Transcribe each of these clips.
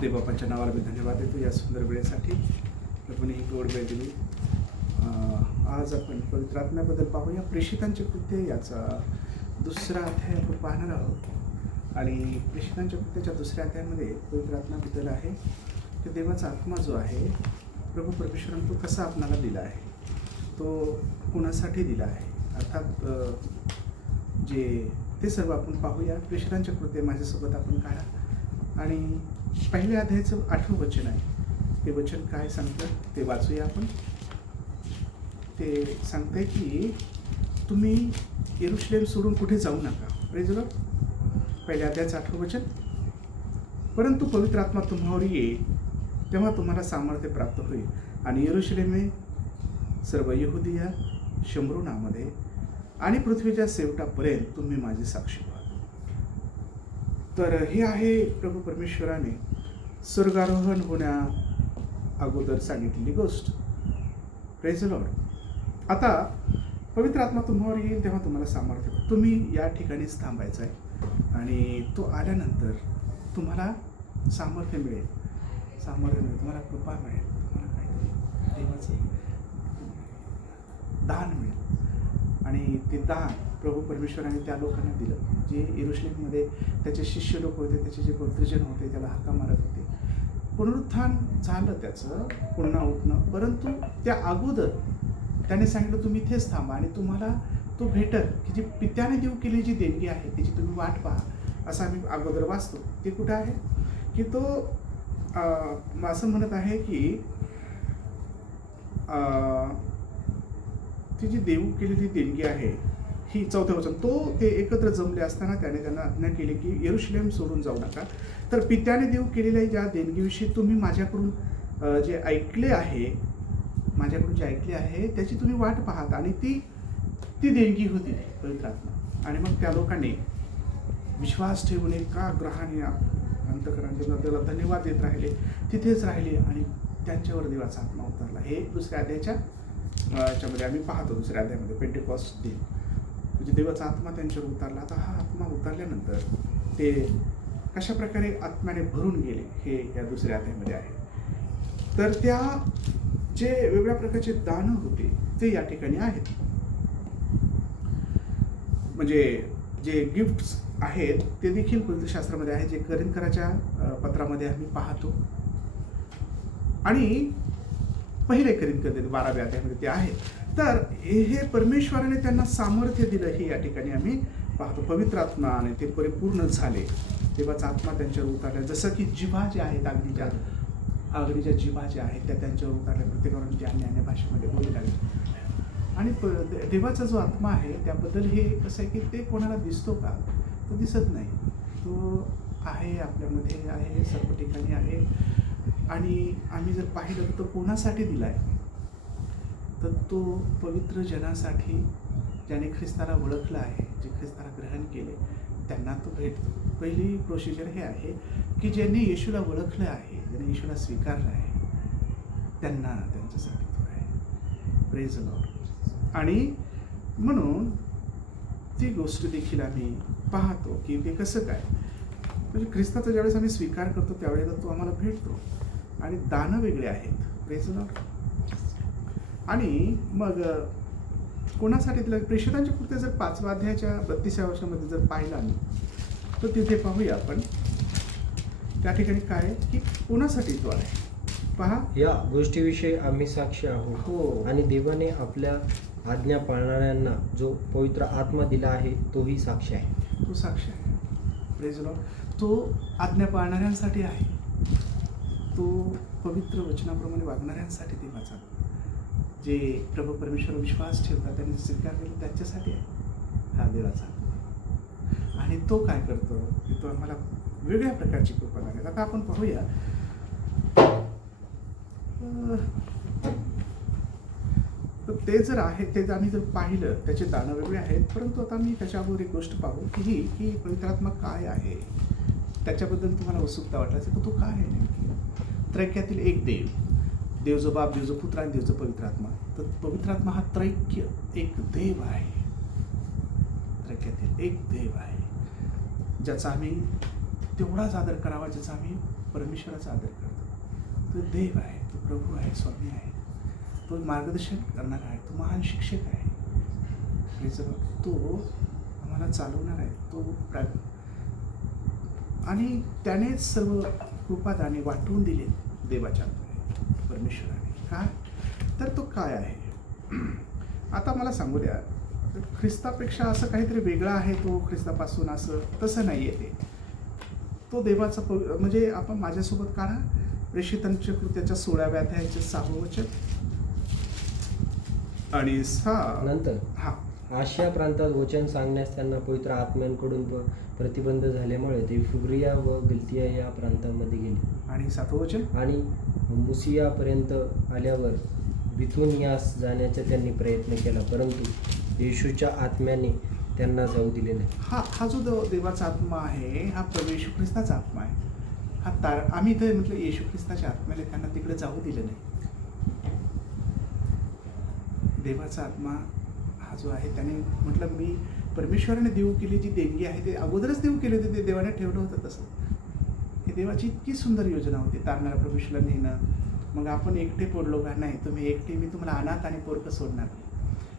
देवबापांच्या नावाला मी धन्यवाद देतो या सुंदर वेळेसाठी. प्रभूने ही गोड वेळ दिली. आज आपण पवित्र आत्म्याबद्दल पाहूया. प्रेषितांचे कृत्य याचा दुसरा अध्याय आपण पाहणार आहोत. आणि प्रेषितांच्या कृत्याच्या दुसऱ्या अध्यायामध्ये पवित्र आत्म्याबद्दल आहे की देवाचा आत्मा जो आहे प्रभू परमेश्वरांनी तो कसा आपणाला दिला आहे, तो कोणासाठी दिला आहे, अर्थात ते सर्व आपण पाहूया. प्रेषितांच्या कृत्य माझ्यासोबत आपण काढा आणि पहिल्या अध्यायाचं 8वं वचन आहे. ते वचन काय सांगतं ते वाचूया आपण. ते सांगते की तुम्ही यरूशलेम सोडून कुठे जाऊ नका. Praise Lord. पहिल्या अध्यायाचं 8वं वचन. परंतु पवित्र आत्मा तुम्हावर येईल तेव्हा तुम्हाला सामर्थ्य प्राप्त होईल आणि यरूशलेमे, सर्व यहुदिया, शमरोनामध्ये आणि पृथ्वीच्या शेवटापर्यंत तुम्ही माझी साक्षी व्हाल. तर हे आहे प्रभू परमेश्वराने स्वर्गारोहण होण्या अगोदर सांगितलेली गोष्ट. Praise the Lord. आता पवित्र आत्मा तुम्हावर येईल तेव्हा तुम्हाला सामर्थ्य, तुम्ही या ठिकाणीच थांबायचं आहे आणि तो आल्यानंतर तुम्हाला सामर्थ्य मिळेल. तुम्हाला कृपा मिळेल, तुम्हाला काहीतरी देवाचं दान मिळेल. आणि ते दान प्रभू परमेश्वराने त्या लोकांना दिलं जे यरूशलेममध्ये त्याचे शिष्य लोक होते, त्याचे जे भक्तजन होते, त्याला हाका मारत होते. पुनरुत्थान झालं त्याचं, पुन्हा उठणं. परंतु त्या अगोदर त्याने सांगितलं तुम्ही इथेच थांबा आणि तुम्हाला तो भेटल की जी पित्याने देऊ केलेली जी देणगी आहे त्याची तुम्ही वाट पहा, असं आम्ही अगोदर वाचतो. ते कुठं आहे की तो असं म्हणत आहे की ती जी देऊ केलेली देणगी आहे ही 4थं वचन. ते एकत्र जमले असताना त्याने त्यांना आज्ञा केली की यरूशलेम सोडून जाऊ नका, तर पित्याने देऊ केलेल्या ज्या देणगीविषयी तुम्ही माझ्याकडून जे ऐकले आहे त्याची तुम्ही वाट पाहात. आणि ती देणगी होती पवित्र आत्मा. आणि मग त्या लोकांनी विश्वास ठेवून एका ग्रहाने अंतःकरणाने त्याला धन्यवाद देत राहिले, तिथेच राहिले आणि त्यांच्यावर देवाचा आत्मा उतरला. हे दुसऱ्या अध्यायाच्या याच्यामध्ये आम्ही पाहतो. दुसऱ्या अध्यायामध्ये पेंटेकॉस्ट दिन म्हणजे देवाचा आत्मा त्यांच्यावर उतरला. आता हा आत्मा उतरल्यानंतर ते कशा प्रकारे आत्म्याने भरून गेले हे या दुसऱ्या अध्यायामध्ये आहे. तर त्या जे वेगळ्या प्रकारचे दान होते ते या ठिकाणी आहेत. म्हणजे जे गिफ्ट्स आहेत ते देखील पवित्र शास्त्रामध्ये आहे, जे करिंथकराच्या पत्रामध्ये आम्ही पाहतो. आणि पहिले करिंथकर 12व्या अध्यायामध्ये ते आहे. तर हे परमेश्वराने त्यांना सामर्थ्य दिलं हे या ठिकाणी आम्ही पाहतो. पवित्र आत्मा आणि ते परिपूर्ण झाले, देवाचा आत्मा त्यांच्यावर उतरला. जसं की जिभा ज्या आहेत अग्नीच्या जिभा ज्या आहेत त्या त्यांच्यावर उतरल्या. प्रत्येकाने अन्य भाषेमध्ये बोलू लागले. आणि देवाचा जो आत्मा आहे त्याबद्दल हे कसं आहे की ते कोणाला दिसतो का, तो दिसत नाही. तो आहे, आपल्यामध्ये आहे, सर्व ठिकाणी आहे. आणि आम्ही जर पाहिलं तर तो कोणासाठी दिला आहे, तर तो पवित्र जनासाठी, ज्याने ख्रिस्ताला ओळखलं आहे, जे ख्रिस्ताला ग्रहण केले त्यांना तो भेटतो. पहिली प्रोसिजर हे आहे की ज्यांनी येशूला ओळखलं आहे, ज्यांनी येशूला स्वीकारलं आहे, त्यांच्यासाठी तो आहे. Praise the Lord. आणि म्हणून ती गोष्ट देखील आम्ही पाहतो की ते कसं काय, म्हणजे ख्रिस्ताचा ज्यावेळेस आम्ही स्वीकार करतो त्यावेळेला तो आम्हाला भेटतो. आणि दानं वेगळे आहेत. Praise the Lord. आणि मग कोणासाठी दिलं? प्रेषितांच्या कृत्य जर 5व्या अध्यायाच्या 32व्या वर्षामध्ये जर पाहिलं आम्ही तर तिथे पाहूया आपण त्या ठिकाणी काय की कोणासाठी तो आहे. पहा, या गोष्टीविषयी आम्ही साक्षी आहोत. हो. आणि देवाने आपल्या आज्ञा पाळणाऱ्यांना जो पवित्र आत्मा दिला आहे तोही साक्षी आहे. तो साक्षी आहे. Praise the Lord. तो आज्ञा पाळणाऱ्यांसाठी आहे. तो पवित्र वचनाप्रमाणे वागणाऱ्यांसाठी देवाचा, जे प्रभू परमेश्वर विश्वास ठेवतात, त्यांनी स्वीकार केला त्याच्यासाठी आहे हा देवाचा. आणि तो काय करतो की तो आम्हाला वेगळ्या प्रकारची कृपा लागेल. आता आपण पाहूया. तर ते जर आहे ते आम्ही जर पाहिलं त्याचे दानं वेगळे आहेत. परंतु आता मी त्याच्यावर एक गोष्ट पाहू की पवित्र आत्मा काय आहे, त्याच्याबद्दल तुम्हाला उत्सुकता वाटली असेल तर तो काय आहे नेमकी. त्रैक्यातील एक देव जो बाप, देव जो पुत्र आणि देव जो पवित्र आत्मा. तर पवित्र आत्मा हा त्रैक्य एक देव आहे. त्रैक्यातील एक देव आहे ज्याचा आम्ही तेवढाच आदर करावा ज्याचा आम्ही परमेश्वराचा आदर करतो. तो देव आहे, तो प्रभू आहे, स्वामी आहे, तो मार्गदर्शन करणारा आहे, तो महान शिक्षक आहे. तो आम्हाला चालवणार आहे. आणि त्यानेच सर्व कृपादाने वाटून दिले देवाच्या परमेश्वराने. काय तर तो काय आहे? आता मला सांगू द्या, ख्रिस्तापेक्षा असं काहीतरी वेगळं आहे तो ख्रिस्तापासून, असं तसं नाही आहे ते. तो देवाचा म्हणजे आपण माझ्यासोबत काढा प्रेषितांच्या कृत्याच्या 16व्या अध्यायाचे 6वं वचन आणि नंतर हा आशिया प्रांतात वचन सांगण्यास त्यांना पवित्र आत्म्यांकडून प्रतिबंध झाल्यामुळे ते फ्रुगिया व गलतिया या प्रांतांमध्ये गेले. आणि 7वं वचन आणि मुसियापर्यंत आल्यावर बिथुनियास जाण्याचा त्यांनी प्रयत्न केला, परंतु येशूच्या आत्म्याने त्यांना जाऊ दिले नाही. हा जो देवाचा आत्मा आहे हा प्रभू येशू ख्रिस्ताचा आत्मा आहे. आम्ही इथे म्हटलं येशू ख्रिस्ताच्या आत्म्याने त्यांना तिकडे जाऊ दिले नाही. देवाचा आत्मा हा जो आहे त्याने म्हटलं मी परमेश्वराने देऊ केली जी देणगी आहे ते अगोदरच देऊ केले होते, ते देवाने ठेवलं होतं तसं. ही देवाची इतकी सुंदर योजना होती तारणाऱ्या प्रभूला नेणं. मग आपण एकटे पडलो का? नाही, तुम्ही एकटे, मी तुम्हाला अनाथ आणि पोरकं सोडणार नाही,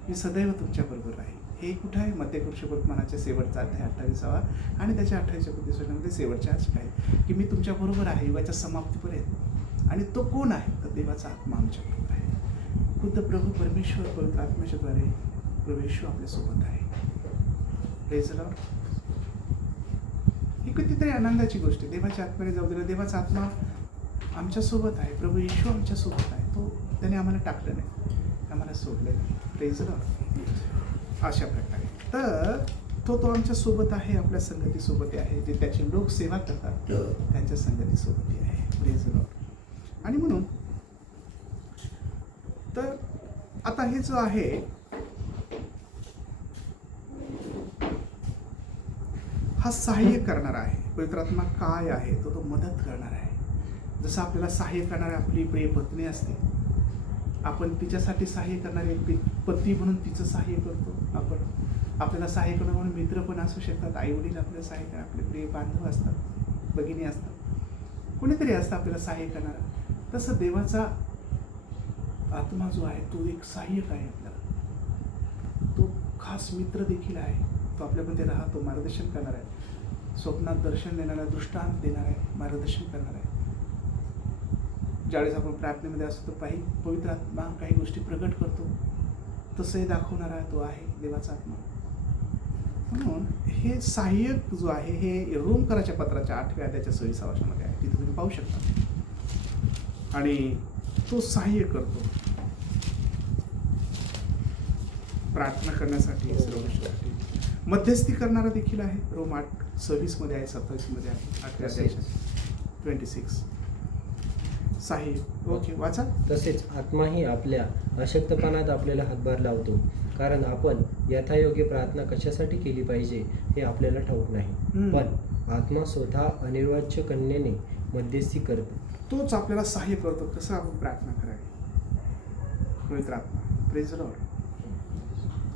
मी सदैव तुमच्याबरोबर राहील. हे कुठं आहे? मत्तेकृष्णवर्तमानाच्या शेवटचा अध्याय 28वा आणि त्याच्या 28-29 वचनामध्ये शेवटच्या आहे की मी तुमच्याबरोबर आहे युगाच्या समाप्तीपर्यंत. आणि तो कोण आहे? तर देवाचा आत्मा आमच्याबरोबर आहे. खुद्द प्रभू परमेश्वर पवित्र आत्म्याच्याद्वारे प्रभू येशू आपल्यासोबत आहे. Praise the Lord. ही कितीतरी आनंदाची गोष्ट आहे. देवाच्या आत्म्याने जाऊ दिलं. देवाचा आत्मा आमच्यासोबत आहे. प्रभू येशू आमच्यासोबत आहे. तो त्याने आम्हाला टाकलं नाही, आम्हाला सोडलं नाही. Praise the Lord. अशा प्रकारे तर तो आमच्यासोबत आहे, आपल्या संगतीसोबत आहे. जे त्याचे लोक सेवा करतात त्यांच्या संगतीसोबत आहे. Praise the Lord. आणि म्हणून तर आता हे जो आहे हा सहाय्य करणारा आहे. पवित्र आत्मा काय आहे? तो मदत करणार आहे. जसं आपल्याला सहाय्य करणारी आपली प्रिय पत्नी असते, आपण तिच्यासाठी सहाय्य करणारे पती म्हणून तिचं सहाय्य करतो. आपण आपल्याला सहाय्य करणं म्हणून मित्र पण असू शकतात, आई वडील आपल्याला सहाय्य करा, आपले प्रिय बांधव असतात, भगिनी असतात, कोणीतरी असतं आपल्याला सहाय्य करणारा. तसं देवाचा आत्मा जो आहे तो एक सहाय्यक आहे आपल्याला. तो खास मित्र देखील आहे. तो आपल्यामध्ये राहतो, मार्गदर्शन करणार आहे, स्वप्नात दर्शन देणार आहे, दृष्टांत देणार आहे, मार्गदर्शन करणार आहे. ज्यावेळेस आपण प्रार्थनेमध्ये असतो पवित्र आत्मा काही गोष्टी प्रगट करतो, तसंही दाखवणारा तो आहे देवाचा आत्मा. म्हणून हे सहाय्यक जो आहे हे रोमकराच्या पत्राच्या 8व्या अध्यायाच्या 26व्या वचनामध्ये आहे, तिथे तुम्ही पाहू शकता. आणि तो सहाय्य करतो प्रार्थना करण्यासाठी, सर्व गोष्टीसाठी. मध्यस्थी करणारा देखील आहे. रोम 8:26 मध्ये आहे, 27 मध्ये आहे, 8व्या अध्यायाच्या 26. सहाय्य. ओके, वाचा. तसेच आत्माही आपल्या अशक्तपणात आपल्याला हातभार लावतो, कारण आपण यथायोग्य प्रार्थना कशासाठी केली पाहिजे हे आपल्याला ठाऊक नाही, पण आत्मा स्वतः अनिर्वाच्य कन्येने मध्यस्थी करतो. तोच आपल्याला सहाय्य करतो कसं आपण प्रार्थना करावी. पवित्र आत्मा. Praise the Lord.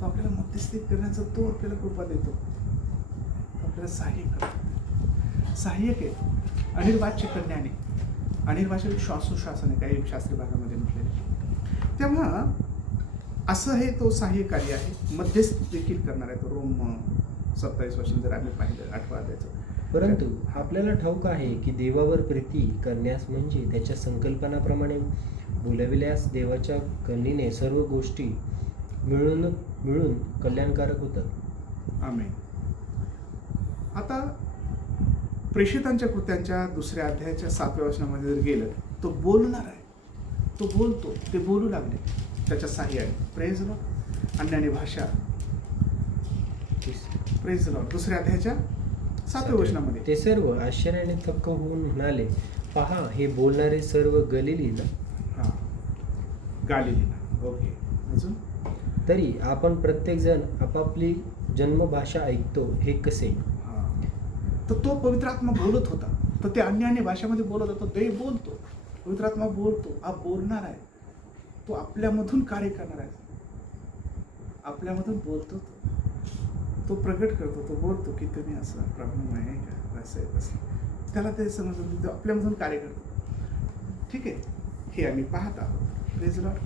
तो आपल्याला मध्यस्थी करण्याचा तो आपल्याला कृपा देतो, तो आपल्याला सहाय्य करतो. सहाय्यक आहे अनिर्वाच्य कन्याने. अनिर्वाच्य श्वासोश्वासाने काही शास्त्रीय भागामध्ये म्हटलेले. तेव्हा असं हे तो सहाय्यकारी आहे. मध्यस्थ देखील करणार आहे तो. रोम 27 वचन जर आम्ही पाहिलं 8व्या अध्यायाचं. परंतु आपल्याला ठाऊक आहे की देवावर प्रीती करण्यास म्हणजे त्याच्या संकल्पनाप्रमाणे बोलविल्यास देवाच्या कन्येने सर्व गोष्टी मिळून कल्याणकारक होतात. आमेन. आता प्रेषितांच्या कृत्यांच्या 2ऱ्या अध्यायाच्या 7व्या वचनामध्ये जर गेलं, तो बोलणार आहे, तो बोलतो, ते बोलू लागले त्याच्या साह्याने. Praise the lord. अन्याने भाषा. Praise the lord. 2ऱ्या अध्यायाच्या 7व्या वचनामध्ये ते सर्व आश्चर्याने थक्क होऊन म्हणाले, पहा हे बोलणारे सर्व गलिलीला. हां, गालिलीला. ओके, अजून. तरी आपण प्रत्येक जण आपापली जन्मभाषा ऐकतो, हे कसे? तर तो पवित्र आत्मा बोलत होता, तर ते अन्य भाषेमध्ये बोलत होता. देव बोलतो, पवित्र आत्मा बोलतो, हा बोलणार आहे, तो आपल्यामधून कार्य करणार आहे, आपल्यामधून बोलतो, तो प्रगट करतो, तो बोलतो की तुम्ही असं प्रॉब्लेम आहे का, असं आहे तसं. त्याला ते समजलं की तो आपल्यामधून कार्य करतो. ठीक आहे, हे आम्ही पाहत आहोत. Praise Lord.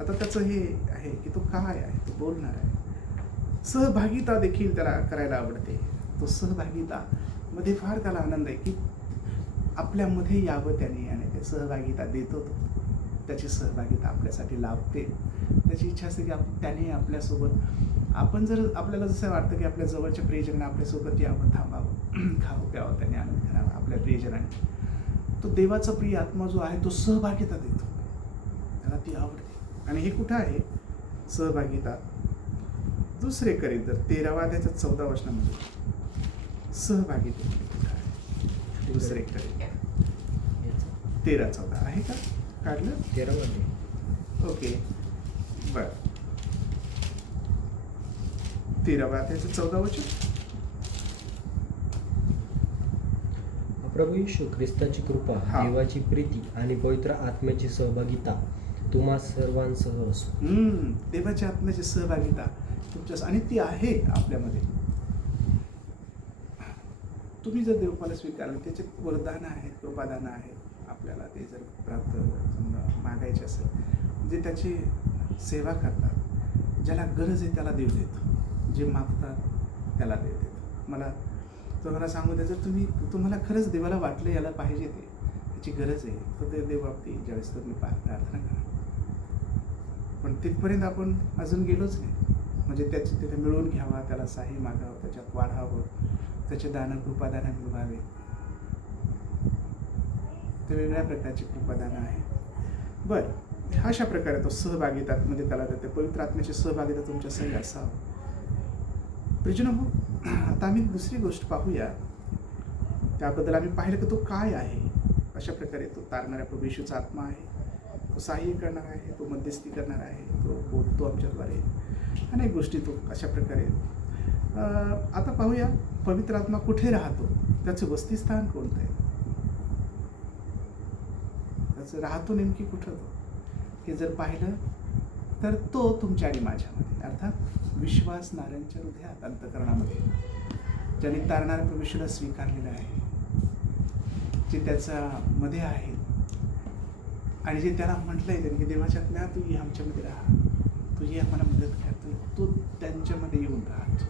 आता त्याचं हे आहे की तो काय आहे, तो बोलणार आहे. सहभागिता देखील त्याला करायला आवडते. तो सहभागिता मध्ये फार त्याला आनंद आहे की आपल्यामध्ये यावं त्याने आणि ते सहभागिता देतो. तो त्याची सहभागिता आपल्यासाठी लाभते. त्याची इच्छा असते की त्याने आपल्यासोबत, आपण जर आपल्याला जसं वाटतं की आपल्या जवळच्या प्रियजनांना आपल्यासोबत यावं, थांबावं, खावं प्यावं, त्याने आनंद करावा आपल्या प्रियजनांनी, तो देवाचा प्रिय आत्मा जो आहे तो सहभागिता देतो. त्याला ती आवडते. आणि हे कुठं आहे सहभागिता? 2 कोरिंथर 13:14 सहभागिता कुठं आहे? 2 कोरिंथर 13:14 आहे का? काढलं? 13 ओके, बर. 13:14 प्रभू येशू ख्रिस्ताची कृपा, हा. देवाची प्रीती आणि पवित्र आत्म्याची सहभागिता तुम्हा सर्वांसह असो. देवाच्या आत्म्याची सहभागिता तुमच्या, आणि ती आहे आपल्यामध्ये. तुम्ही जर देवपाला स्वीकारलं, त्याचे वरदान आहेत, कृपादान आहेत, आपल्याला ते जर प्राप्त मागायचे असेल, जे त्याची सेवा करतात, ज्याला गरज आहे त्याला देव देतो, जे मागतात त्याला देव देतो. मला तुम्हाला सांगू द्या, जर तुम्हाला खरंच देवाला वाटलं याला पाहिजे, ते त्याची गरज आहे, तर ते देव बाबतीत ज्यावेळेस तुम्ही प्रार्थना करा. पण तिथपर्यंत आपण अजून गेलोच नाही. म्हणजे त्याची तिथे मिळवून घ्यावा, त्याला साही मागावं, त्याच्यात वाढावं, त्याचे दानं कृपादानं मिळवावे. ते वेगळ्या प्रकारची कृपादानं आहे. बरं, अशा प्रकारे तो सहभागिता म्हणजे त्याला देते. पवित्र आत्म्याची सहभागिता तुमच्या सही असावं. प्रियजन हो, आता आम्ही दुसरी गोष्ट पाहूया. त्याबद्दल आम्ही पाहिलं की तो काय आहे. अशा प्रकारे तो तारणाऱ्या प्रभू येशूचा आत्मा आहे. तो सहाय्य करणार आहे, तो मध्यस्थी करणार आहे, तो बोलतो आमच्याद्वारे, अनेक गोष्टी तो अशा प्रकारे. आता पाहूया पवित्र आत्मा कुठे राहतो, त्याचं वसतिस्थान कोणतं आहे, त्याचं राहतो नेमकी कुठं तो, हे जर पाहिलं तर तो तुमच्या आणि माझ्यामध्ये, अर्थात विश्वासणाऱ्यांच्या हृदयात, अंतःकरणामध्ये, ज्यांनी तारणाऱ्या प्रभू येशूला स्वीकारलेलं आहे, जे त्याच्या मध्ये आहेत आणि जे त्याला म्हटलंय त्यांनी की देवाच्या आत्म्या तू ये आमच्यामध्ये राहा, तू ये आम्हाला मदत कर, तो त्यांच्यामध्ये येऊन राहतो.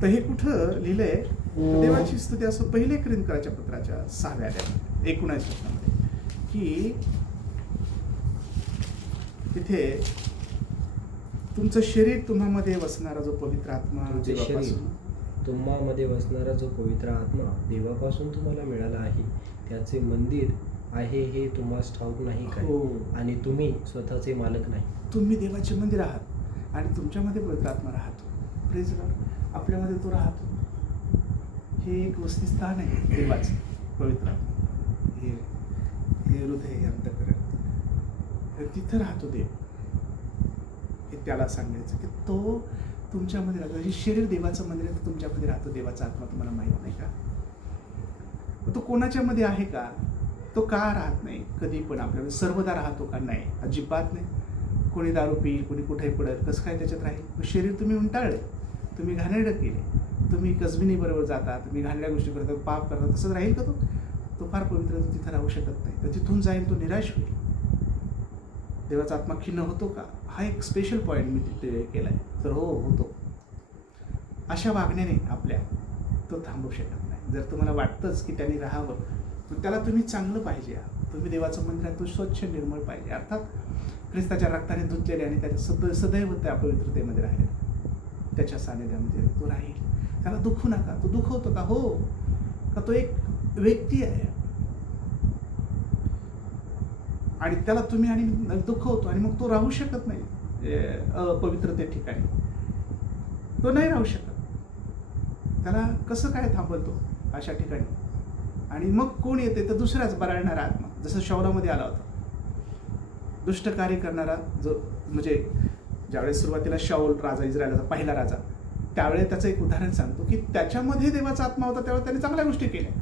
तर हे कुठं लिहिलंय? देवाची स्तुती असं 1 कोरिंथीच्या पत्राच्या 6व्या अध्यायामध्ये 19 वचनामध्ये की तिथे तुमचं शरीर तुम्हामध्ये वसणारा जो पवित्र आत्मा देवापासून, तुम्हामध्ये वसणारा जो पवित्र आत्मा देवापासून तुम्हाला मिळाला आहे, त्याचे मंदिर आहे हे तुम्हाला ठाऊक नाही काय? हो. आणि तुम्ही स्वतःचे मालक नाही. तुम्ही देवाचे मंदिर आहात आणि तुमच्यामध्ये पवित्र आत्मा राहतो. Praise Lord. आपल्यामध्ये तो राहतो. हे एक वसतिस्थान आहे देवाचं, पवित्र आत्मा. हे हृदय, हे अंतःकरण, तिथं राहतो देव. हे त्याला सांगायचं की तो तुमच्यामध्ये राहतो. हे शरीर देवाचं मंदिर आहे, तुमच्यामध्ये राहतो देवाचा आत्मा. तुम्हाला माहित नाही का? तो कोणाच्यामध्ये आहे का? तो का राहत नाही कधी पण आपल्याला? सर्वदा राहतो का? नाही, अजिबात नाही. कोणी दारू पिईल, कोणी कुठेही पडेल, कसं काय त्याच्यात राहील? शरीर तुम्ही उंटाळले, तुम्ही घाणेरडं केले, तुम्ही कसबिनीबरोबर जाता, तुम्ही घाणेरड्या गोष्टी करता, पाप करता, तसंच राहील का तो? तो फार पवित्र, तो तिथं राहू शकत नाही. तर तिथून जाईल तो निराश होईल. देवाचा आत्मा खिन्न होतो का? हा एक स्पेशल पॉईंट मी तिथे केला आहे. तर हो, होतो. अशा वागण्याने आपल्या तो थांबू शकत नाही. जर तुम्हाला वाटतंच की त्यांनी राहावं, तर त्याला तुम्ही चांगलं पाहिजे. तुम्ही देवाचं मंदिर आहे, तो स्वच्छ निर्मळ पाहिजे, अर्थात ख्रिस्ताच्या रक्ताने धुतलेले आणि त्याच्या सदैव त्या पवित्रतेमध्ये राहिले, त्याच्या सानिध्यामध्ये तो राहील. त्याला दुखू नका. तो दुखवतो का? हो. का तो एक व्यक्ती आहे आणि त्याला तुम्ही आणि दुखवतो आणि मग तो राहू शकत नाही अपवित्रते ठिकाणी. तो नाही राहू शकत. त्याला कसं काय थांबवतो अशा ठिकाणी? आणि मग कोण येते? तर दुसराच बराळणारा आत्मा, जसं शौलामध्ये आला होता, दुष्ट कार्य करणारा. जो म्हणजे ज्यावेळेस सुरुवातीला शाऊल राजा, इस्रायलचा पहिला राजा, त्यावेळेस त्याचं एक उदाहरण सांगतो की त्याच्यामध्ये देवाचा आत्मा होता, त्यावेळेस त्याने चांगल्या गोष्टी केल्या.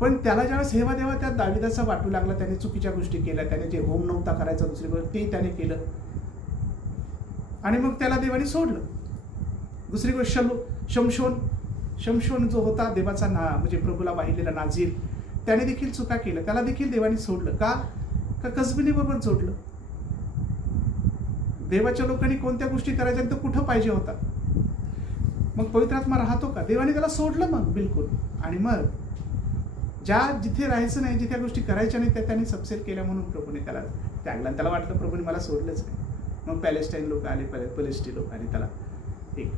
पण त्याला ज्यावेळेस हेवा देवा त्या दाविदाचा वाटू लागला, त्याने चुकीच्या गोष्टी केल्या, त्याने जे होम नव्हता करायचा दुसरीकडे ते त्याने केलं आणि मग त्याला देवाने सोडलं. दुसरी गोष्ट शमशोन जो होता देवाचा म्हणजे प्रभूला वाहिलेला नाझीर, त्याने देखील चुका केल्या, त्याला देखील देवाने सोडलं. का कसबीने बरोबर जोडलं. देवाच्या लोकांनी कोणत्या गोष्टी करायच्या तो कुठं पाहिजे होता. मग पवित्र आत्मा राहतो का? देवाने त्याला सोडलं मग बिलकुल. आणि मग जिथे राहायचं नाही, जिथे गोष्टी करायच्या नाही, त्या त्याने सबसेट केल्या म्हणून प्रभूने त्याला त्यागला. आणि त्याला वाटलं प्रभूने मला सोडलंच नाही. मग पॅलेस्टाईन लोक आले, पलेस्टीन लोक आले, त्याला एक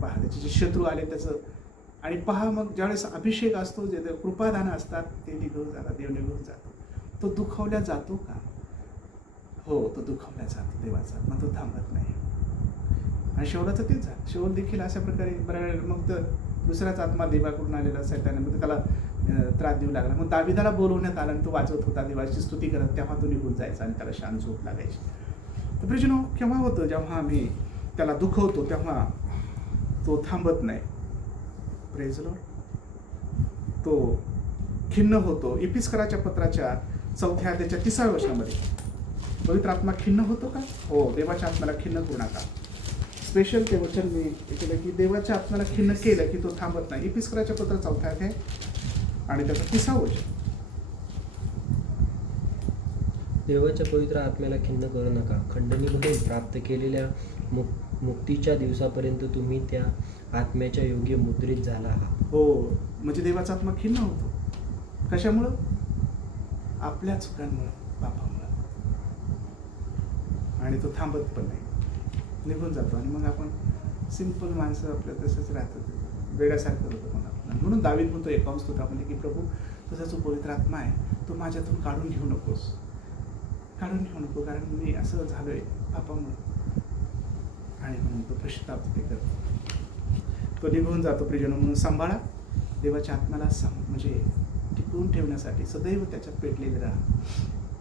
पहा त्याचे जे शत्रू आले त्याचं. आणि पहा मग ज्यावेळेस अभिषेक असतो, जे कृपादानं असतात ते निघून जातात, देव निघून जातो. तो दुखावल्या जातो का? हो, तो दुखावल्या जातो देवाचा, मग तो थांबत नाही. आणि शौलाचं तेच झालं. शौल देखील अशा प्रकारे बऱ्याच मग तर दुसराच आत्मा देवाकडून आलेला सैताने मग त्याला त्रास देऊ लागला. मग दाविदाला बोलवण्यात आला आणि तो वाजवत होता, देवाची स्तुती करत, तेव्हा तो निघून जायचा आणि त्याला शांत झोप लागायची. तर प्रियजनो, केव्हा होतं जेव्हा आम्ही त्याला दुखवतो तेव्हा तो थांबत नाही. Praise Lord. तो खिन्न होतो. इपिस्कराच्या पत्राच्या 4 अध्यायाच्या 30व्या वचनामध्ये पवित्र आत्मा खिन्न होतो का? हो, देवाच्या आत्म्याला खिन्न करू नका. स्पेशल ते वचन मी केलं की देवाच्या आत्म्याला खिन्न केलं की तो थांबत नाही. इपिस्कराच्या पत्र 4 अध्याय आणि त्याचं 30वं वचन. देवाच्या पवित्र आत्म्याला खिन्न करू नका. खंडणी म्हणून प्राप्त केलेल्या मुक्तीच्या दिवसापर्यंत तुम्ही त्या आत्म्याच्या योग्य मुद्रित झाला आहात. हो, म्हणजे देवाचा आत्मा खिन्न होतो. कशामुळं? आपल्या चुकांमुळं, पापामुळं. आणि तो थांबत पण नाही, निघून जातो. आणि मग आपण सिंपल माणसं आपल्या तसंच राहतात, वेड्यासारखं होतं. म्हणून दावीद म्हणतो 51 स्तोत्रामध्ये की प्रभू तुझा जो पवित्र आत्मा आहे तो माझ्यातून काढून घेऊ नको, कारण मी असं झालोय पापामुळे. आणि म्हणून तो पश्चाताप ते करतो, तो निघून जातो. प्रियजनो, म्हणून सांभाळा देवाच्या आत्म्याला, म्हणजे टिकवून ठेवण्यासाठी सदैव त्याच्यात पेटलेले राहा,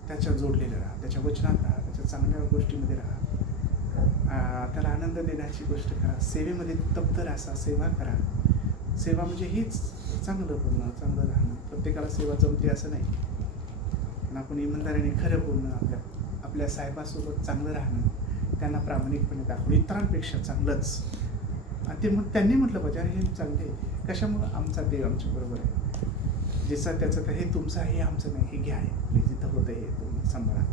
त्याच्यात जोडलेले राहा, त्याच्या वचनात राहा, त्याच्या चांगल्या गोष्टीमध्ये राहा, त्याला आनंद देण्याची गोष्ट करा, सेवेमध्ये तप्त राहा, सेवा करा. सेवा म्हणजे हीच चांगलं बोलणं, चांगलं राहणं. प्रत्येकाला सेवा जमते असं नाही, पण आपण इमानदारीने खरं बोलणं, आपल्या साहेबासोबत चांगलं राहणं, त्यांना प्रामाणिकपणे दाखवणं, इतरांपेक्षा चांगलंच. आणि ते मग त्यांनी म्हटलं पाहिजे अरे हे चांगले. कशामुळं? आमचा देव आमच्या बरोबर आहे, जिचं त्याचं हे तुमचं आहे, हे आमचं नाही, हे घ्या, हे जिथं होतं हे तुम्ही सांभाळा.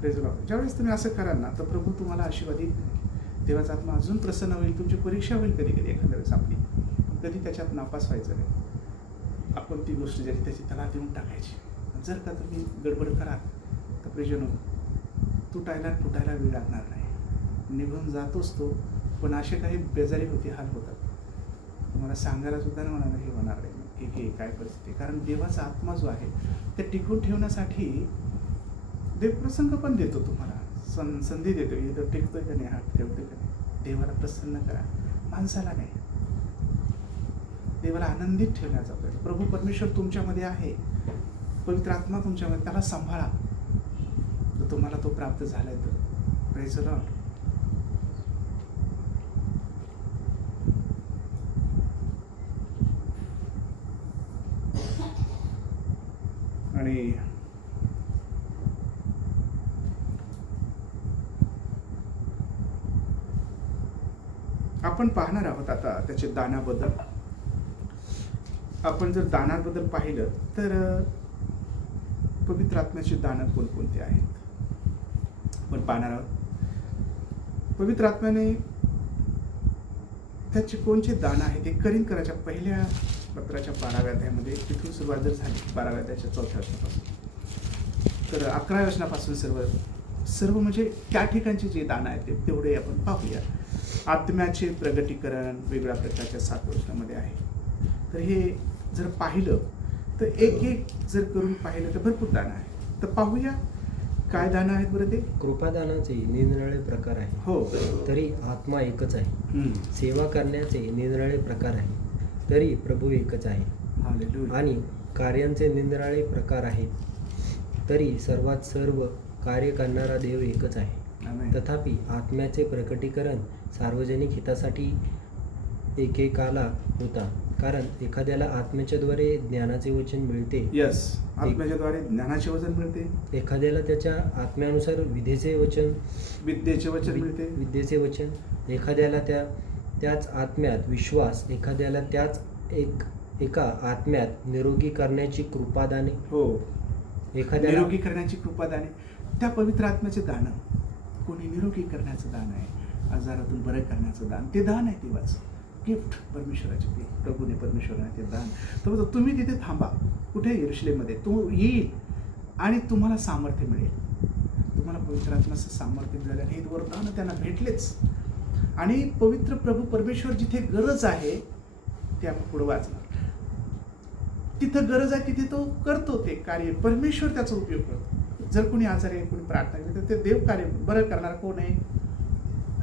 Praise Lord. ज्यावेळेस तुम्ही असं कराल ना तर प्रभू तुम्हाला आशीर्वादित, देवाचा आत्मा अजून प्रसन्न होईल. तुमची परीक्षा होईल कधी कधी, एखाद्या वेळेस आपली, कधी त्याच्यात नापास व्हायचं नाही. आपण ती गोष्ट ज्याची त्याची त्याला देऊन टाकायची. जर का तुम्ही गडबड कराल तर प्रियजनो तुटायला फुटायला वेळ लागणार नाही, निघून जातोच तो. पण असे काही बेजारी होती, हाल होतात, तुम्हाला सांगायला सुद्धा नाही होणार, हे होणार नाही की काय परिस्थिती. कारण देवाचा आत्मा जो आहे ते टिकून ठेवण्यासाठी देव प्रसंग पण देतो तुम्हाला, संधी देतो. इथं टिकतोय का नाही, हात ठेवतोय का नाही. देवाला प्रसन्न करा, माणसाला नाही. देवाला आनंदित ठेवण्याचा प्रयत्न. प्रभू परमेश्वर तुमच्यामध्ये आहे, पवित्र आत्मा तुमच्यामध्ये, त्याला सांभाळा. तर तुम्हाला तो प्राप्त झालाय तर प्रेज द लॉर्ड. आणि आपण पाहणार आहोत आता त्याचे दानाबद्दल. आपण जर दानाबद्दल पाहिलं तर पवित्र आत्म्याचे दान कोणकोणते आहेत आपण पाहणार आहोत. पवित्र आत्म्याने त्याचे कोणते दान आहे ते करिंथकराच्या पहिल्या पत्राच्या 12व्या अध्यायामध्ये, तिथून सुरुवात जर झाली 12व्या अध्यायाच्या 4थ्या वचनापासून तर 11व्या वचनापासून सर्व म्हणजे त्या ठिकाणचे जे दान आहेत ते तेवढे आपण पाहूया. आत्म्याचे प्रगटीकरण वेगळ्या प्रकारच्या 7 वचनामध्ये आहे. तर हे जर पाहिलं तर एक जर करून पाहिलं तर भरपूर दान आहे. तर पाहूया काय दान आहेत बरं ते. कृपादानाचे निरनिराळे प्रकार आहे. हो, तरी आत्मा एकच आहे. सेवा करण्याचे निरनिराळे प्रकार आहे, तरी प्रभू एकच आहे. हालेलुया. आणि कार्यांचे निरनिराळे प्रकार आहेत, तरी सर्वात सर्व कार्य करणारा देव एकच आहे. आमेन. तथापि आत्म्याचे प्रकटीकरण सार्वजनिक हितासाठी एकेकाला होता. कारण एखाद्याला आत्म्याच्याद्वारे ज्ञानाचे वचन मिळते, यस, आत्म्याच्याद्वारे ज्ञानाचे वचन मिळते. एखाद्याला त्याच्या आत्म्यानुसार विधेचे वचन विद्येचे वचन मिळते. विद्येचे वचन, एखाद्याला त्या त्याच आत्म्यात विश्वास एखाद्याला एका आत्म्यात निरोगी करण्याची कृपादाने हो, एखाद्याला निरोगी करण्याची कृपादाने, त्या पवित्र आत्म्याचे दान. कोणी निरोगी करण्याचं दान आहे, आजारातून बरं करण्याचं दान, ते दान आहे देवाचं गिफ्ट, परमेश्वराचे ते प्रभूने परमेश्वराने ते दान. तर तुम्ही तिथे थांबा, कुठे यरूशलेममध्ये तो येईल आणि तुम्हाला सामर्थ्य मिळेल. तुम्हाला पवित्र आत्म्याचं सामर्थ्य मिळेल आणि हे वरदान त्यांना भेटलेच. आणि पवित्र प्रभू परमेश्वर जिथे गरज आहे ते आपण पुढे वाचणार. तिथं गरज आहे तिथे तो करतो ते कार्य, परमेश्वर त्याचा उपयोग करतो. जर कोणी आजारी आहे, कोणी प्रार्थना केली तर ते देव कार्य बरं करणार कोण आहे?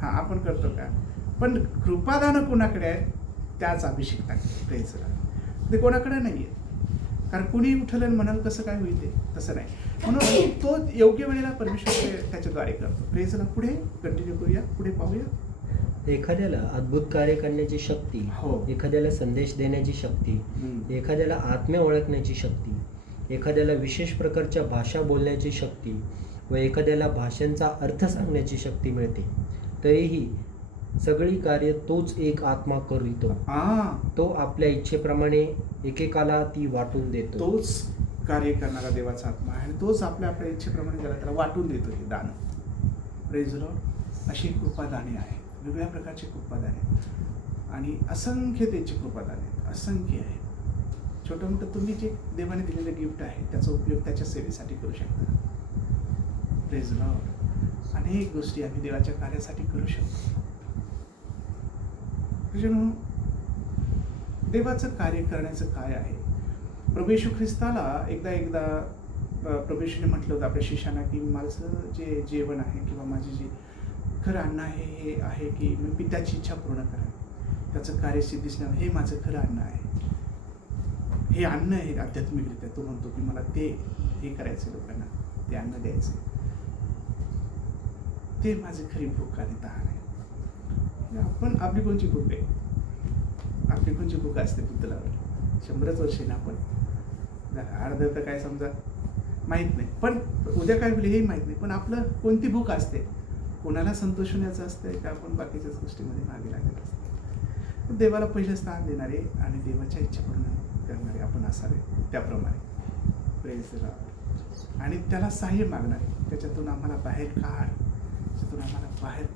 हां, आपण करतो का? पण कृपादान कोणाकडे आहे? त्याच अभिषेक प्रेयचं ते कोणाकडे नाही आहे. कारण कुणी उठलं आणि म्हणाल कसं काय होईल ते, तसं नाही. म्हणून तो योग्य वेळेला परमेश्वर त्याच्याद्वारे करतो. प्रेयचं पुढे कंटिन्यू करूया, पुढे पाहूया. एखाद्याला अद्भुत कार्य करण्याची शक्ती, हो. एखाद्याला संदेश देण्याची शक्ती, एखाद्याला आत्म्या ओळखण्याची शक्ती, एखाद्याला विशेष प्रकारच्या भाषा बोलण्याची शक्ती व एखाद्याला भाषांचा अर्थ सांगण्याची शक्ती मिळते. तरीही सगळी कार्य तोच एक आत्मा करीतो. तो आपल्या इच्छेप्रमाणे एकेकाला ती वाटून देतो. तोच कार्य करणारा देवाचा आत्मा आहे आणि तोच आपल्या इच्छेप्रमाणे त्याला वाटून देतो हे दान. Praise the Lord. अशी कृपादाने आहे, वेगवेगळ्या प्रकारची कृपादाने आणि असंख्य त्याची कृपादाने आहेत, असंख्य आहे. छोटं मोठं तुम्ही जे देवाने दिलेलं गिफ्ट आहे त्याचा उपयोग त्याच्या सेवेसाठी करू शकता. Praise the Lord. अनेक गोष्टी आम्ही देवाच्या कार्यासाठी करू शकतो. देवाचं कार्य करण्याचं काय आहे? प्रभू येशू ख्रिस्ताला एकदा प्रभू येशूने म्हटलं होतं आपल्या शिष्यांना की माझं जे जेवण आहे किंवा माझे जे खरं अन्न आहे हे आहे की मी पित्याची इच्छा पूर्ण करावी, त्याचं कार्य सिद्धीस न्यावं, हे माझं खरं अन्न आहे. हे अन्न आहे आध्यात्मिकरित्या. तो म्हणतो की मला ते हे करायचं, लोकांना ते अन्न द्यायचं, ते माझी खरी भूक आणि तहान आहे. आपण आपली कोणची भूक आहे? आपली कोणची भूक असते पुतळावर? 100 वर्षे ना आपण अर्ध तर काय समजा माहीत नाही, पण उद्या काय होईल हेही माहीत नाही. पण आपलं कोणती भूक असते? कोणाला संतोष होण्याचं असतं का आपण बाकीच्याच गोष्टीमध्ये मागे लागत असते? देवाला पहिलं स्थान देणारे आणि देवाच्या इच्छा पूर्ण करणारे आपण असावे. त्याप्रमाणे प्रेज द लॉर्ड. आणि त्याला सहाय्य मागणारे, त्याच्यातून आम्हाला बाहेर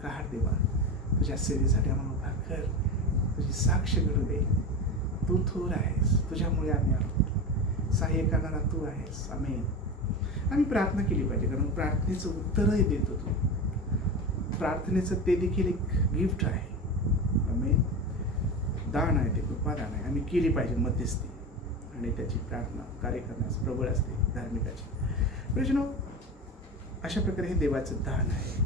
काढ देवा, तुझ्या सेवेसाठी आम्हाला उभा कर, तुझी साक्ष घडू दे. तू थोर आहेस, तुझ्यामुळे आम्ही आहोत, सहाय्य करणारा तू आहेस. आमेन. आम्ही प्रार्थना केली पाहिजे, कारण प्रार्थनेचं उत्तरही देतो तू. प्रार्थनेचं ते देखील एक गिफ्ट आहे. आमेन. दान आहे, ते कृपादान आहे. आम्ही केली पाहिजे मध्यस्थी आणि त्याची प्रार्थना कार्य करण्यास प्रबळ असते धार्मिकाची. म्हणजे अशा प्रकारे हे देवाचं दान आहे.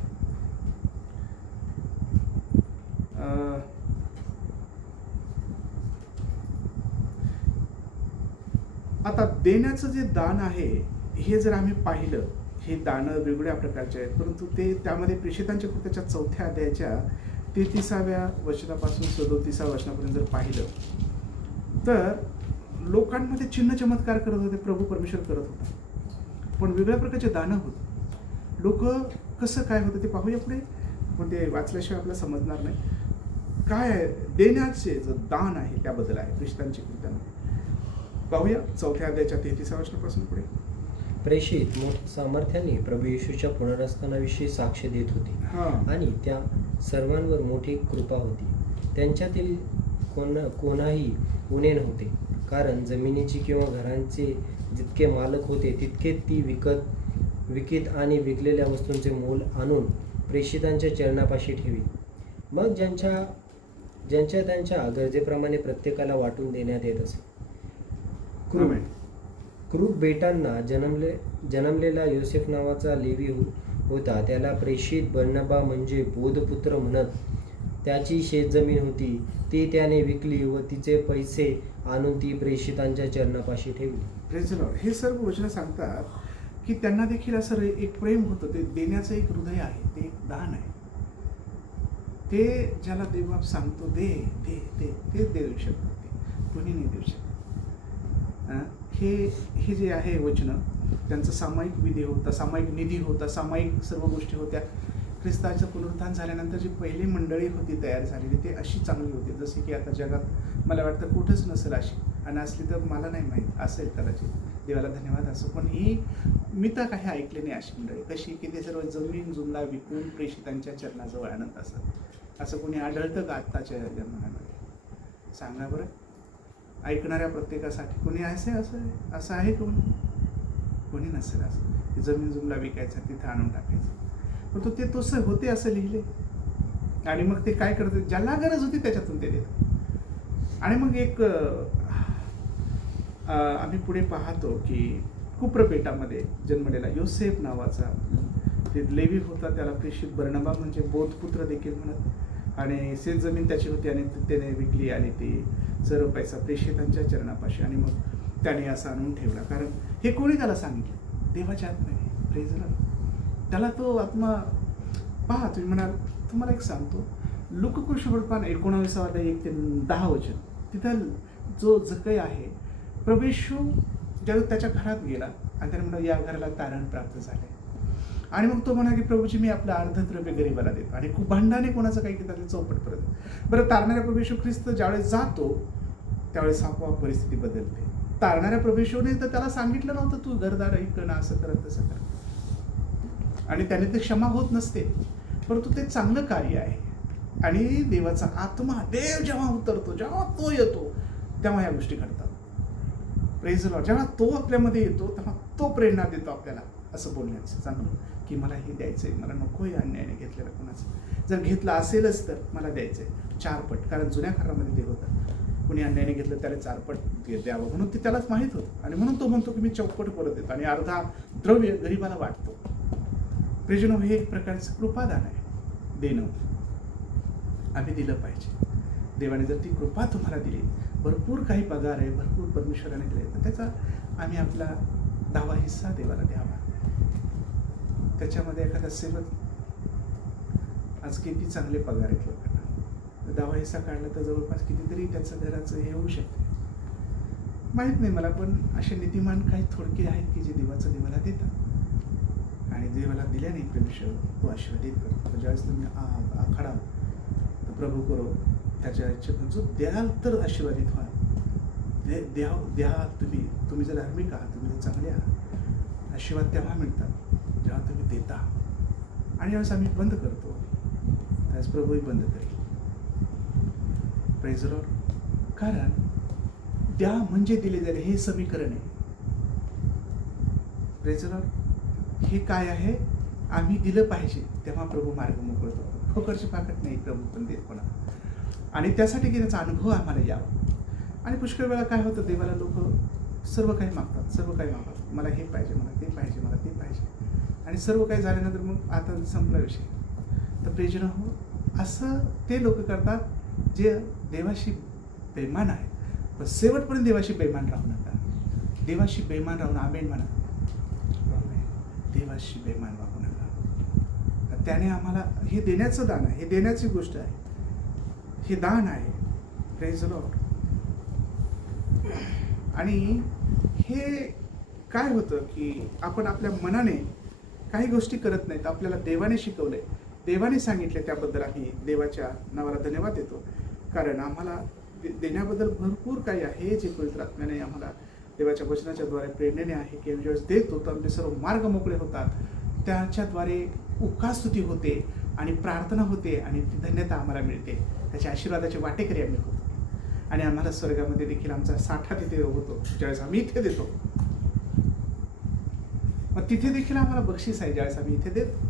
आता देण्याचं जे दान आहे हे जर आम्ही पाहिलं, हे दानं वेगवेगळ्या प्रकारचे आहेत, परंतु ते त्यामध्ये प्रेषितांच्या कृत्याच्या 4थ्या अध्यायाच्या 33व्या वचनापासून 37व्या वचनापर्यंत जर पाहिलं तर लोकांमध्ये चिन्ह चमत्कार करत होते, प्रभू परमेश्वर करत होता, पण वेगळ्या प्रकारचे दानं होत. लोक कसं काय होतं ते पाहूया पुढे, पण ते वाचल्याशिवाय आपल्याला समजणार नाही. काय आहे देण्याचे जो दान आहे त्याबद्दल आहे प्रेषितांची कृत्यामध्ये. पाहूया 4थ्या अध्यायाच्या 33व्या वचनापासून पुढे. प्रेषित मोठ्या सामर्थ्याने प्रभू येशूच्या पुनरुत्थानाविषयी साक्ष देत होते आणि त्या सर्वांवर मोठी कृपा होती. त्यांच्यातील कोणाही उणे नव्हते, कारण जमिनीची किंवा घरांचे जितके मालक होते तितके ती विकत आणि विकलेल्या वस्तूंचे मोल आणून प्रेषितांच्या चरणापाशी ठेवी. मग ज्यांच्या त्यांच्या गरजेप्रमाणे प्रत्येकाला वाटून देण्यात येत असे. क्रूक बेटांना जन्मलेला योसेफ नावाचा लेवी होता. त्याला प्रेषित बर्नबा म्हणजे बोधपुत्र म्हणत. त्याची शेतजमीन होती, ती त्याने विकली व तिचे पैसे आणून ती प्रेषितांच्या चरणापाशी ठेवली. Praise the Lord. हे सर्व वचनं सांगतात की त्यांना देखील असं एक प्रेम होतं, ते देण्याचं एक हृदय आहे, ते एक दान आहे. ते ज्याला देवबाप सांगतो दे दे दे ते देऊ शकतात, ते कोणी नाही देऊ शकत. हे जे आहे वचनं त्यांचं सामायिक विधी होता, सामायिक निधी होता, सामायिक सर्व गोष्टी होत्या. ख्रिस्ताचं पुनरुत्थान झाल्यानंतर जी पहिली मंडळी होती तयार झालेली ते अशी चांगली होती, जशी की आता जगात मला वाटतं कुठंच नसेल अशी, आणि असली तर मला नाही माहीत, असेल कदाचित, देवाला धन्यवाद असो. पण ही मी तर काही ऐकले नाही अशी मंडळी, कशी की ते सर्व जमीन जुमला विकून प्रेषितांच्या चरणाजवळ आणत असत. असं कोणी आढळतं का आत्ताच्या जमान्यामध्ये? सांगा बरं. ऐकणाऱ्या प्रत्येकासाठी कोणी असं आहे कोणी नसेल असं की जमीन जुमला विकायचं तिथं आणून टाकायचं. पण ते तसं होते असं लिहिले, आणि मग ते काय करते, ज्याला गरज होती त्याच्यातून ते देतात. आणि मग एक आम्ही पुढे पाहतो की कुप्रपेटामध्ये जन्मलेला योसेफ नावाचा ते लेवी होता, त्याला प्रेषित बर्नबा म्हणजे बोधपुत्र देखील म्हणत, आणि शेत जमीन त्याची होती आणि त्याने विकली आणि ती सर्व पैसा प्रेषितांच्या चरणापाशी, आणि मग त्याने असं आणून ठेवला. कारण हे कोणी त्याला सांगितलं? देवाच्या आत्म्याने. Praise the Lord. त्याला तो आत्मा पहा. तुम्ही म्हणाल, तुम्हाला एक सांगतो, लूककृष्णपान 19:1-10 तिथं जो जकय आहे, प्रभू येशू ज्यावेळी त्याच्या घरात गेला आणि त्याने म्हणा या घराला तारण प्राप्त झाले, आणि मग तो म्हणा की प्रभूजी मी आपलं अर्धद्रव्य गरीबाला देतो, आणि खूप भांडाने कोणाचं काही की त्याला चौपट परत. बरं, तारणाऱ्या प्रभू येशू ख्रिस्त ज्यावेळेस जातो त्यावेळेस आपोआप परिस्थिती बदलते. तारणाऱ्या प्रभू येशूने तर त्याला सांगितलं नव्हतं तू घरदार ऐकणं असं करत तसं कर, आणि त्याने ते क्षमा होत नसते, परंतु ते चांगलं कार्य आहे. आणि देवाचा आत्मा, देव जेव्हा उतरतो, जेव्हा तो येतो तेव्हा ह्या गोष्टी घडतात. Praise the Lord. जेव्हा तो आपल्यामध्ये येतो तेव्हा तो प्रेरणा देतो आपल्याला असं बोलण्याचं चांगलं की मला हे द्यायचंय, मला नको आहे अन्यायाने घेतलेलं कोणाचं. जर घेतलं असेलच तर मला द्यायचंय 4 पट, कारण जुन्या खरामध्ये देव होता, कुणी अन्यायाने घेतलं त्याला 4 पट द्यावं म्हणून ते त्यालाच माहीत होतं, आणि म्हणून तो म्हणतो की मी चौपट परत देतो आणि अर्धा द्रव्य गरीबाला वाटतो. प्रिजनो, हे एक प्रकारचं कृपादान आहे, देणं. आम्ही दिलं पाहिजे. देवाने जर ती कृपा तुम्हाला दिली, भरपूर काही पगार आहे, भरपूर परमेश्वराने दिले, तर त्याचा आम्ही आपला 10वा हिस्सा देवाला द्यावा. त्याच्यामध्ये एखादा सेवक, आज किती चांगले पगार आहेत लोकांना, 10वा हिस्सा काढला तर जवळपास कितीतरी त्याचं घराचं हे होऊ शकते. माहीत नाही मला, पण असे नीतिमान काही थोडके आहेत की जे देवाला देतात, आणि देवाला दिल्याने परमेश्वर तो आशीर्वादित करतो. ज्यावेळेस तुम्ही आखाडा तर प्रभू करो त्याच्या इच्छेतून जो द्याल तर आशीर्वादित व्हा. द्या तुम्ही जर धार्मिक आहात, तुम्ही जर चांगले आहात, आशीर्वाद तेव्हा मिळतात जेव्हा तुम्ही देता. आणि ज्यावेळेस आम्ही बंद करतो त्यावेळेस प्रभूही बंद करेल. Praise the Lord. कारण द्या म्हणजे दिले जाईल हे समीकरण आहे. Praise the Lord. हे काय आहे? आम्ही दिलं पाहिजे तेव्हा प्रभू मार्ग मोकळतो. फुकटची पाकट नाही प्रभू पण देत कोणा, आणि त्यासाठी की त्याचा अनुभव आम्हाला यावा. आणि पुष्कळ वेळा काय होतं, देवाला लोक सर्व काही मागतात, मला हे पाहिजे, मला ते पाहिजे, मला ते पाहिजे, आणि सर्व काही झाल्यानंतर मग आता संपला विषय. तर प्रियजन हो, असं ते लोक करतात जे देवाशी बेईमान आहेत. पण शेवटपर्यंत देवाशी बेईमान राहू नका. देवाशी बेईमान राहून आमेन म्हणा. देवाशी बेईमान वागू नका. त्याने आम्हाला हे देण्याचं दान आहे, हे देण्याची गोष्ट आहे, हे दान आहे. Praise the Lord. आणि हे काय होतं की आपण आपल्या मनाने काही गोष्टी करत नाहीत. आपल्याला देवाने शिकवलंय, देवाने सांगितले, त्याबद्दल आम्ही देवाच्या नावाला धन्यवाद देतो. कारण आम्हाला देण्याबद्दल भरपूर काही आहे जे पवित्र आत्म्याने आम्हाला देवाच्या वचनाच्या द्वारे प्रेरणेने आहे की ज्यावेळेस देतो तर आमचे सर्व मार्ग मोकळे होतात. त्याच्याद्वारे उपकारस्तुती होते आणि प्रार्थना होते आणि ती धन्यता आम्हाला मिळते. त्याच्या आशीर्वादाचे वाटेकरी आम्ही होतो, आणि आम्हाला स्वर्गामध्ये देखील आमचा साठा तिथे होतो ज्यावेळेस आम्ही इथे देतो. मग तिथे देखील आम्हाला बक्षीस आहे ज्यावेळेस आम्ही इथे देतो.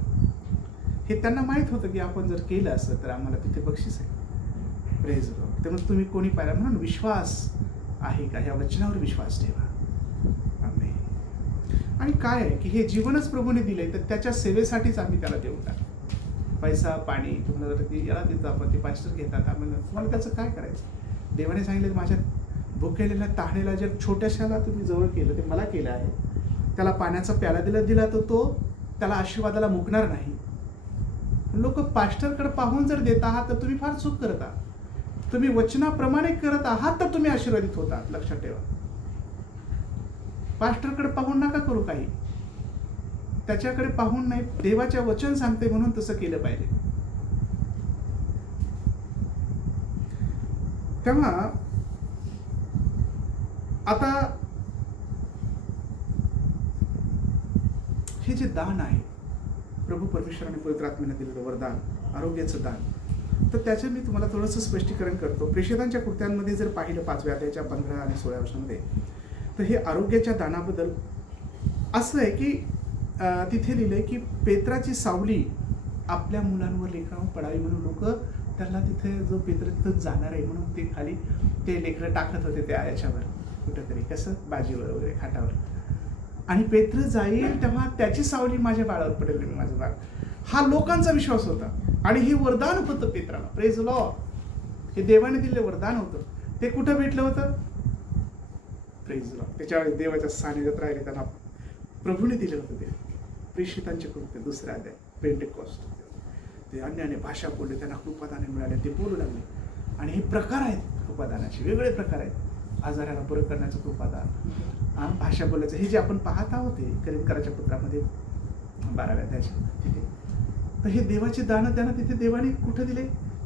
हे त्यांना माहीत होतं की आपण जर केलं असं तर आम्हाला तिथे बक्षीस आहे. Praise the Lord. त्यामुळे तुम्ही कोणी पाहिला म्हणून विश्वास आहे का, ह्या वचनावर विश्वास ठेवा. आमेन. आणि काय आहे की हे जीवनच प्रभूने दिले, तर त्याच्या सेवेसाठीच आम्ही त्याला देऊन टाकतो. पैसा पाणी तुम्हाला जर ती याला देतो आपण, ते पास्टर घेतात, आपण तुम्हाला त्याचं काय करायचं? देवाने सांगितलं माझ्या भुकेलेल्या ताहणीला जर छोट्याशाला तुम्ही जवळ केलं, ते मला केलं आहे, त्याला पाण्याचा प्याला दिला तर तो त्याला आशीर्वादाला मुकणार नाही. लोक पास्टरकडे पाहून जर देत आहात तर तुम्ही फार चूक करत आहात. तुम्ही वचनाप्रमाणे करत आहात तर तुम्ही आशीर्वादित होतात. लक्षात ठेवा. पास्टरकडे पाहून नका करू काही. त्याच्याकडे पाहून नाही, देवाच्या वचन सांगते म्हणून तसं केलं पाहिजे. तेव्हा आता हे जे दान आहे, प्रभू परमेश्वराने पवित्र आत्म्याने दिलेलं वरदान, आरोग्याचं दान, तर त्याचं मी तुम्हाला थोडंसं स्पष्टीकरण करतो. प्रेषितांच्या कृत्यांमध्ये जर पाहिलं 5व्या अध्यायाच्या 15 आणि 16 वर्षामध्ये, तर हे आरोग्याच्या दानाबद्दल असं आहे की तिथे लिहिलंय की पेत्राची सावली आपल्या मुलांवर लेकरांवर पडावी म्हणून लोक त्याला तिथे जो पेत्र तिथं जाणार आहे म्हणून ते खाली ते लेकरं टाकत होते त्या याच्यावर कुठेतरी, कसं बाजीवर वगैरे खाटावर. आणि पेत्र जाईल तेव्हा त्याची सावली माझ्या बाळावर पडेल, मी माझं बाळ. हा लोकांचा विश्वास होता आणि हे वरदान होतं पेत्राला. Praise Lord. हे देवाने दिलेलं वरदान होतं. ते कुठं भेटलं होतं? Praise Lord. त्याच्यावेळेस देवाच्या सानिध्यात राहिले त्यांना प्रभूने दिलं होतं. ते प्रेषितांचे कृत्य 2 अध्याय, पेंटेकॉस्ट. ते अन्याने भाषा बोलले, त्यांना कृपादाने मिळाले, ते बोलू लागले. आणि हे प्रकार आहेत कृपादानाचे, वेगळे प्रकार आहेत. आजाराला बरं करण्याचं कृपादान, भाषा बोलायचं, हे जे आपण पाहत आहोत करिंदकराच्या पत्रामध्ये 12व्या अध्यायाच्या तिथे. तर हे देवाचे दान त्यांना तिथे देवाने कुठं दिले?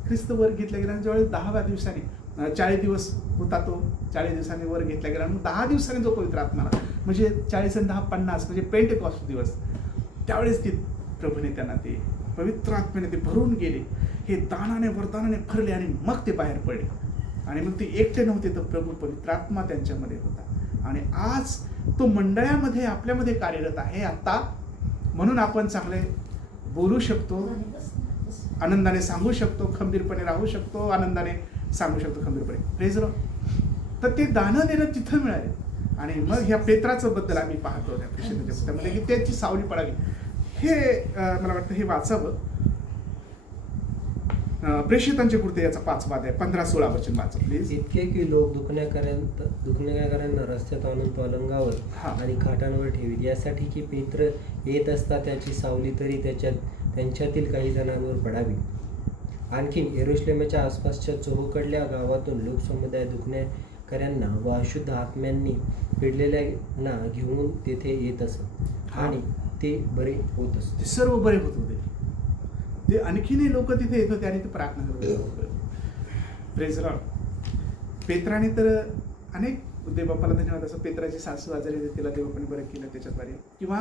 ख्रिस्त वर घेतला गेला. ज्यावेळेस 10व्या दिवसाने 40 दिवस होता तो, 40 दिवसांनी वर घेतला गेला. मग 10 दिवसांनी जो पवित्र आत्मा आला, म्हणजे 40 आणि 10 50, म्हणजे पेंटेकॉस्ट दिवस. त्यावेळेस ते प्रभूने त्यांना ते पवित्र आत्म्याने ते भरून गेले. हे दानाने वरदानाने भरले आणि मग ते बाहेर पडले. आणि मग ते एकटे नव्हते, तर प्रभू पवित्र आत्मा त्यांच्यामध्ये होता. आणि आज तो मंडळामध्ये आपल्यामध्ये कार्यरत आहे आता. म्हणून आपण चांगले बोलू शकतो, आनंदाने सांगू शकतो, खंबीरपणे राहू शकतो, आनंदाने सांगू शकतो, खंबीरपणे. Praise Lord. तर ते दानं देणं तिथं मिळाले. आणि मग ह्या पेत्राचं बद्दल आम्ही पाहतो त्या प्रेषितांच्या पुस्तकामध्ये की त्याची सावली पडावी. हे मला वाटतं हे वाचावं. प्रेषितांचे कृत्य याचा 5वा अध्याय 15-16 वचन वाचा प्लीज. इतके की लोक दुखण्याकरांना रस्त्यात आणून पलंगावर आणि खाटांवर ठेवीत, यासाठी की पेत्र येत असता त्याची सावली तरी त्यांच्यातील काही जणांवर पडावी. आणखीन यरुशलेमाच्या आसपासच्या चोहोकडल्या गावातून लोकसमुदाय दुखण्याकऱ्यांना व अशुद्ध आत्म्यांनी पिडलेल्यांना घेऊन तेथे येत असत आणि ते बरे होत असत. ते सर्व बरे होत होते. ते आणखीनही लोक तिथे येत होते आणि ते प्रार्थना करत होते. Praise Lord. पेत्राने तर अनेक, देवबापाला धन्यवाद, असं पेत्राची सासू आजारी होती, तिला देवबापाने बरं केलं त्याच्याद्वारे. किंवा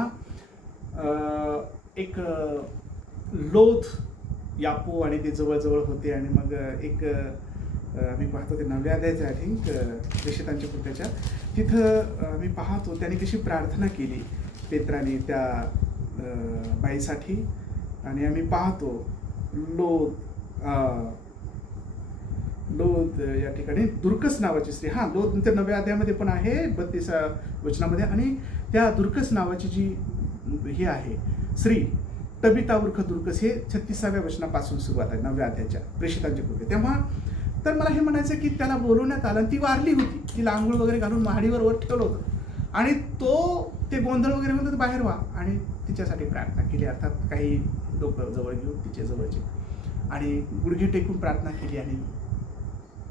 एक लोथ, यापू आणि ते जवळजवळ होते. आणि मग एक आम्ही पाहतो ते 9व्या अध्यायाचे आय थिंक प्रेषितांच्या कृत्याच्या तिथं आम्ही पाहतो त्याने कशी प्रार्थना केली पेत्राने त्या बाईसाठी. आणि आम्ही पाहतो लोद या ठिकाणी दुर्कस नावाची स्त्री, लोद त्या 9व्या अध्यायामध्ये पण आहे 32व्या वचनामध्ये. आणि त्या दुर्कस नावाची जी ही आहे स्त्री, तबिता उर्फ दुर्कस, हे 36व्या वचनापासून सुरुवात आहे 9व्या अध्यायाच्या प्रेषितांचे कृत्य. तेव्हा तर मला हे म्हणायचं की त्याला बोलवण्यात आलं आणि ती वारली होती. तिला आंघोळ वगैरे घालून महाडीवर वर ठेवलं होतं. आणि ते गोंधळ वगैरे होतं, बाहेर व्हा, आणि तिच्यासाठी प्रार्थना केली. अर्थात काही लोक जवळ घेऊन तिच्या जवळचे, आणि गुडघे टेकून प्रार्थना केली. आणि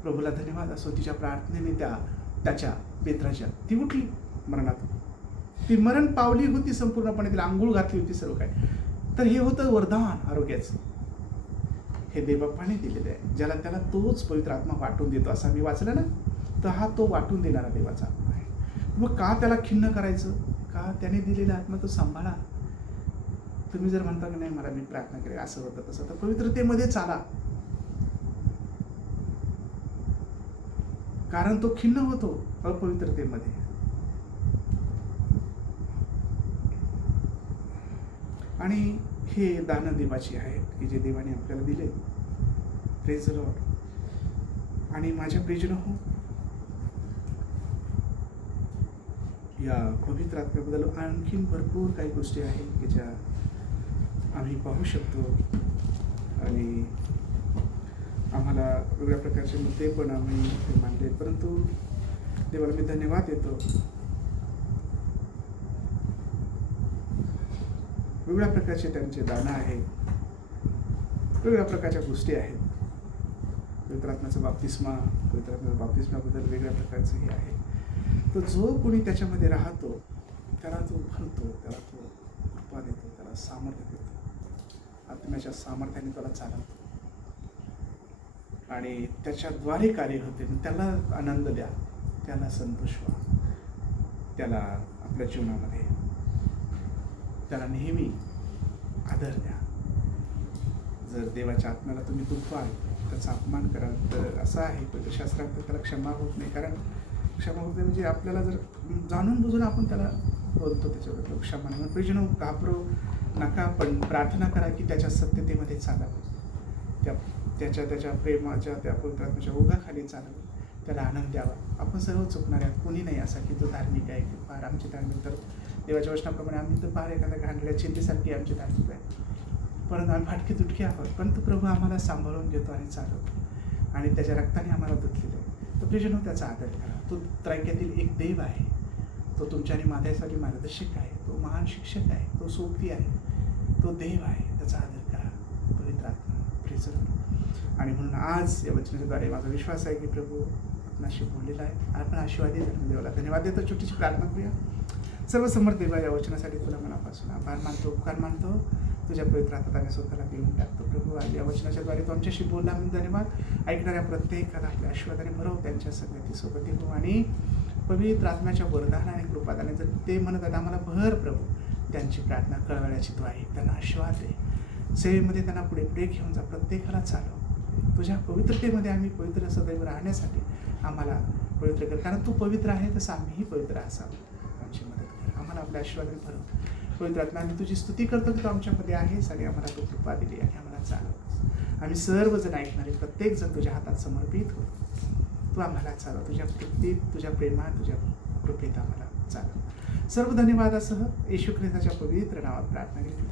प्रभूला धन्यवाद असो, तिच्या प्रार्थनेने त्याच्या पेत्राच्या ती उठली मरणातून. ती मरण पावली होती संपूर्णपणे, तिला आंघोळ घातली होती सर्व काय. तर हे होतं वरदान आरोग्याचं. हे देवबापाने दिलेलं आहे. ज्याला त्याला तोच पवित्र आत्मा वाटून देतो असं मी वाचलं ना. तर हा तो वाटून देणारा देवाचा आत्मा आहे. मग का त्याला खिन्न करायचं? का त्याने दिलेला आत्मा तो सांभाळा. तुम्ही जर म्हणता की नाही मला मी प्रार्थना केली असं होतं तसं, तर पवित्रतेमध्ये चाला. कारण तो खिन्न होतो अपवित्रतेमध्ये. आणि हे दानं देवाची आहेत की जे देवाने आपल्याला दिले. Praise Lord. आणि माझ्या प्रियजन हो, या पवित्र आत्म्याबद्दल आणखीन भरपूर काही गोष्टी आहेत की ज्या आम्ही पाहू शकतो. आणि आम्हाला वेगळ्या प्रकारचे मुद्दे पण आम्ही ते मानले. परंतु देवाला मी धन्यवाद देतो. वेगळ्या प्रकारचे त्यांचे दानं आहेत, वेगळ्या प्रकारच्या गोष्टी आहेत. पवित्र आत्म्याचा बाप्तिस्मा, पवित्र आत्म्याच्या बाप्तिस्म्याबद्दल वेगळ्या प्रकारचं हे आहे. तर जो कोणी त्याच्यामध्ये राहतो त्याला तो भरतो, त्याला तो कृपा देतो. आत्म्याच्या सामर्थ्याने त्याला चालवतो आणि त्याच्याद्वारे कार्य होते. त्याला आनंद द्या, त्याला संतोष व्हा, त्याला आपल्या जीवनामध्ये त्याला नेहमी आदर द्या. जर देवाच्या आत्म्याला तुम्ही दुखवाल, त्याचा अपमान कराल, तर असं आहे पण शास्त्रात त्याला क्षमा होत नाही. कारण क्षमा होत नाही म्हणजे आपल्याला जर जाणून बुजून आपण त्याला बोलतो त्याच्याबद्दल क्षमा नाही. प्रियजनो, घाबरू नका, पण प्रार्थना करा की त्याच्या सत्यतेमध्ये चालावं, त्याच्या प्रेमाच्या त्या पवित्रात्म्याच्या ओघाखाली चालावं, त्याला आनंद द्यावा. आपण सर्व चुकणार आहेत, कोणी नाही असा की तो धार्मिक आहे. की फार आमची धार्मिक तर देवाच्या वचनाप्रमाणे आम्ही तर फार एखाद्या घाणल्या चिंतेसारखी आमची धार्मिक आहे, परंतु आम्ही फाटके तुटके आहोत. परंतु प्रभू आम्हाला सांभाळून घेतो आणि चालवतो आणि त्याच्या रक्ताने आम्हाला धुतलेलं आहे. तर प्रियजनो, त्याचा आदर करा. तो त्रैक्यातील एक देव आहे, तो तुमच्या आणि माझ्यासाठी मार्गदर्शक आहे, तो महान शिक्षक आहे, तो सोबती आहे, तो देव आहे. त्याचा आदर करा, पवित्र आत्मा प्रियजनो. आणि म्हणून आज या वचनाच्याद्वारे माझा विश्वास आहे की प्रभू आपणाशी बोललेला आहे. आपण आशीर्वादी देवाला धन्यवाद देतो. छोटीशी प्रार्थना करूया. सर्व समर्थ देवा, या वचनासाठी तुला मनापासून आभार मानतो, उपकार मानतो. तुझ्या पवित्र हातात आम्ही स्वतःला देऊन टाकतो प्रभू. आज या वचनाच्याद्वारे तू आमच्याशी बोलला म्हणून धन्यवाद. ऐकणाऱ्या प्रत्येकाला आपल्या आशीर्वादाने भरव, त्यांच्या सगळ्याची सोबती हो आणि पवित्र आत्म्याच्या वरदान आणि कृपादाने जर ते म्हणत आहेत आम्हाला भर प्रभू, त्यांची प्रार्थना कळवण्याची तू आहे. त्यांना आशीर्वाद दे, सेवेमध्ये त्यांना पुढे पुढे घेऊन जा, प्रत्येकाला चालव. तुझ्या पवित्रतेमध्ये आम्ही पवित्र सदैव राहण्यासाठी आम्हाला पवित्र कर, कारण तू पवित्र आहे तसं आम्हीही पवित्र असावं. आमची मदत कर, आम्हाला आपल्या आशीर्वादाने भरव. पवित्र आत्मा, आम्ही तुझी स्तुती करतो की तू आमच्यामध्ये आहेस आणि आम्हाला तू कृपा दिली आणि आम्हाला चालव. आम्ही सर्वजण ऐकणारे प्रत्येकजण तुझ्या हातात समर्पित हो. तू आम्हाला चालव, तुझ्या तृप्तीत, तुझ्या प्रेमात, तुझ्या कृपेत आम्हाला चालव. सर्व धन्यवादासह येशू ख्रिस्ताच्या पवित्र नावात प्रार्थना केली.